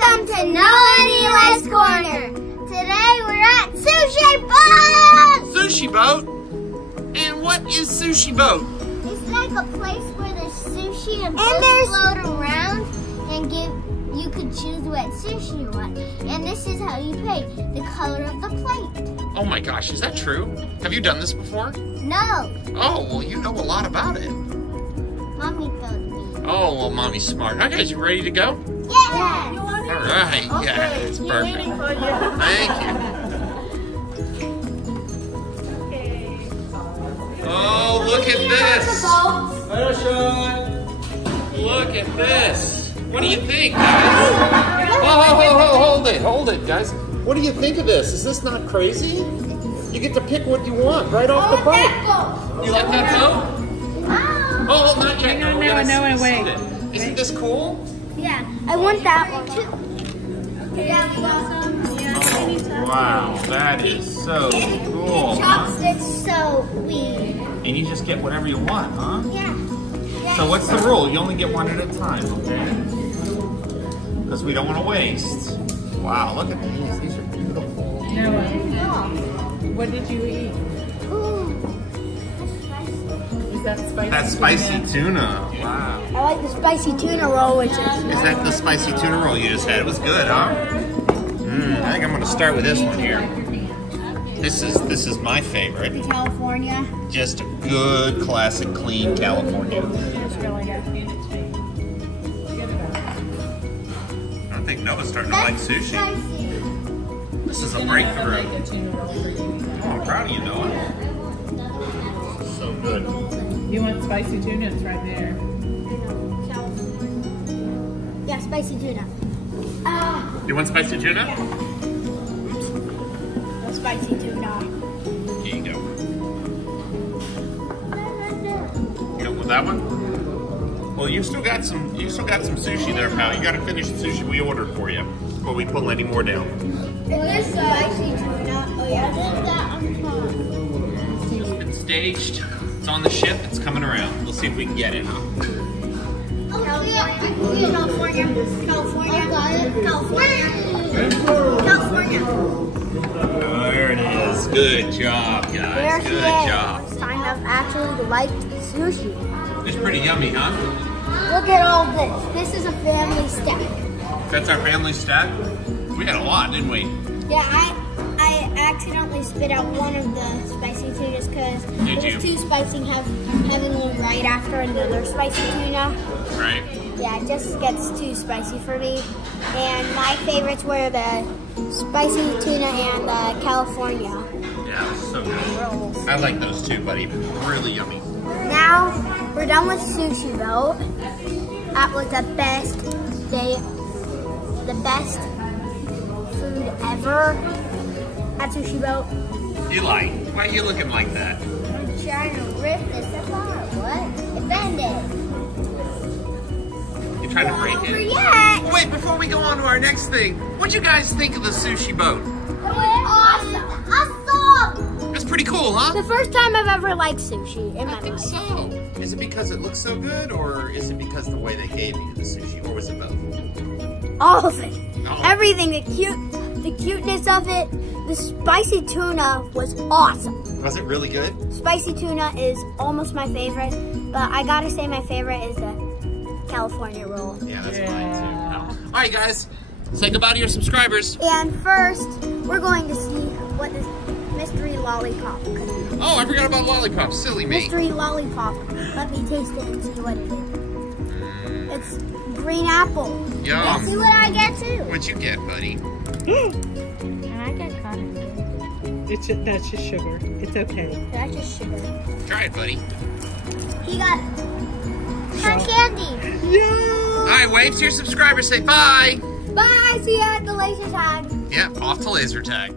Welcome to Nobody Likes Corner. Today we're at Sushi Boat. Sushi Boat? And what is Sushi Boat? It's like a place where there's sushi and boats float around and you could choose what sushi you want. And this is how you pay, the color of the plate. Oh my gosh, is that true? Have you done this before? No. Oh, well you know a lot about it. Mommy told me. Oh, well mommy's smart. Hi guys, you ready to go? Yeah. All right, yeah, it's perfect. Thank you. Oh, look at this. Look at this. What do you think, guys? Oh, hold it, guys. What do you think of this? Is this not crazy? You get to pick what you want right off the boat. You like that boat? Oh, not yet. No, wait. Isn't this cool? Yeah, I want that one too. Yeah, Oh, wow, that is so cool. Chopsticks so weird. And you just get whatever you want, huh? Yeah. So what's the rule? You only get one at a time, okay? Because we don't want to waste. Wow, look at these. These are beautiful. Noah, what did you eat? Ooh. Is that spicy? That's spicy tuna. Wow. I like the spicy tuna roll, which is... Is that the spicy tuna roll you just had? It was good, huh? I think I'm going to start with this one here. This is my favorite. California. Just good, classic, clean California. It's really good. I think Noah's starting to like sushi. This is a breakthrough. Oh, I'm proud of you, Noah. So good. You want spicy tuna? It's right there. Yeah, spicy tuna. You want spicy tuna? No spicy tuna. Here you go. You don't want that one? Well, you still got some sushi there, pal. You got to finish the sushi we ordered for you before we pull any more down. It is spicy tuna. Oh yeah, there's that on top. It's been staged. It's on the ship. It's coming around. We'll see if we can get it, huh? California. There it is. Good job, guys. Good job. Sign up actually liked sushi. It's pretty yummy, huh? Look at all this. This is a family stack. That's our family stack. We had a lot, didn't we? Yeah, I accidentally spit out one of the spicy tunas because it was too spicy having one right after another spicy tuna. Right. Yeah, it just gets too spicy for me. And my favorites were the spicy tuna and the California. Yeah, it was so good. I like those too, buddy. Really yummy. Now, we're done with Sushi Boat. That was the best day, the best food ever at Sushi Boat. Eli, why are you looking like that? I'm trying to rip this apart. What? It bended. You're trying to break it? Yeah. Wait, before we go on to our next thing, what'd you guys think of the Sushi Boat? It was awesome. Awesome. It's pretty cool, huh? The first time I've ever liked sushi in my I think life. so. Is it because it looks so good, or is it because the way they gave you the sushi, or was it both? All of it. Oh. Everything. The cuteness of it. The spicy tuna was awesome. Was it really good? Spicy tuna is almost my favorite, but I gotta say my favorite is the California roll. Yeah, that's mine too. All right, guys, say goodbye to your subscribers. And first, we're going to see what this mystery lollipop could be. Oh, I forgot about lollipops. Silly me. Mystery lollipop. Let me taste it and see what it is. It's green apple. Yum. Let's see what I get too. What'd you get, buddy? Can I get cotton? That's just sugar. It's okay. That's just sugar. Try it, buddy. He got cotton candy. Yeah. All right, wave to your subscribers. Say bye. Bye. See you at the laser tag. Yep, off to laser tag.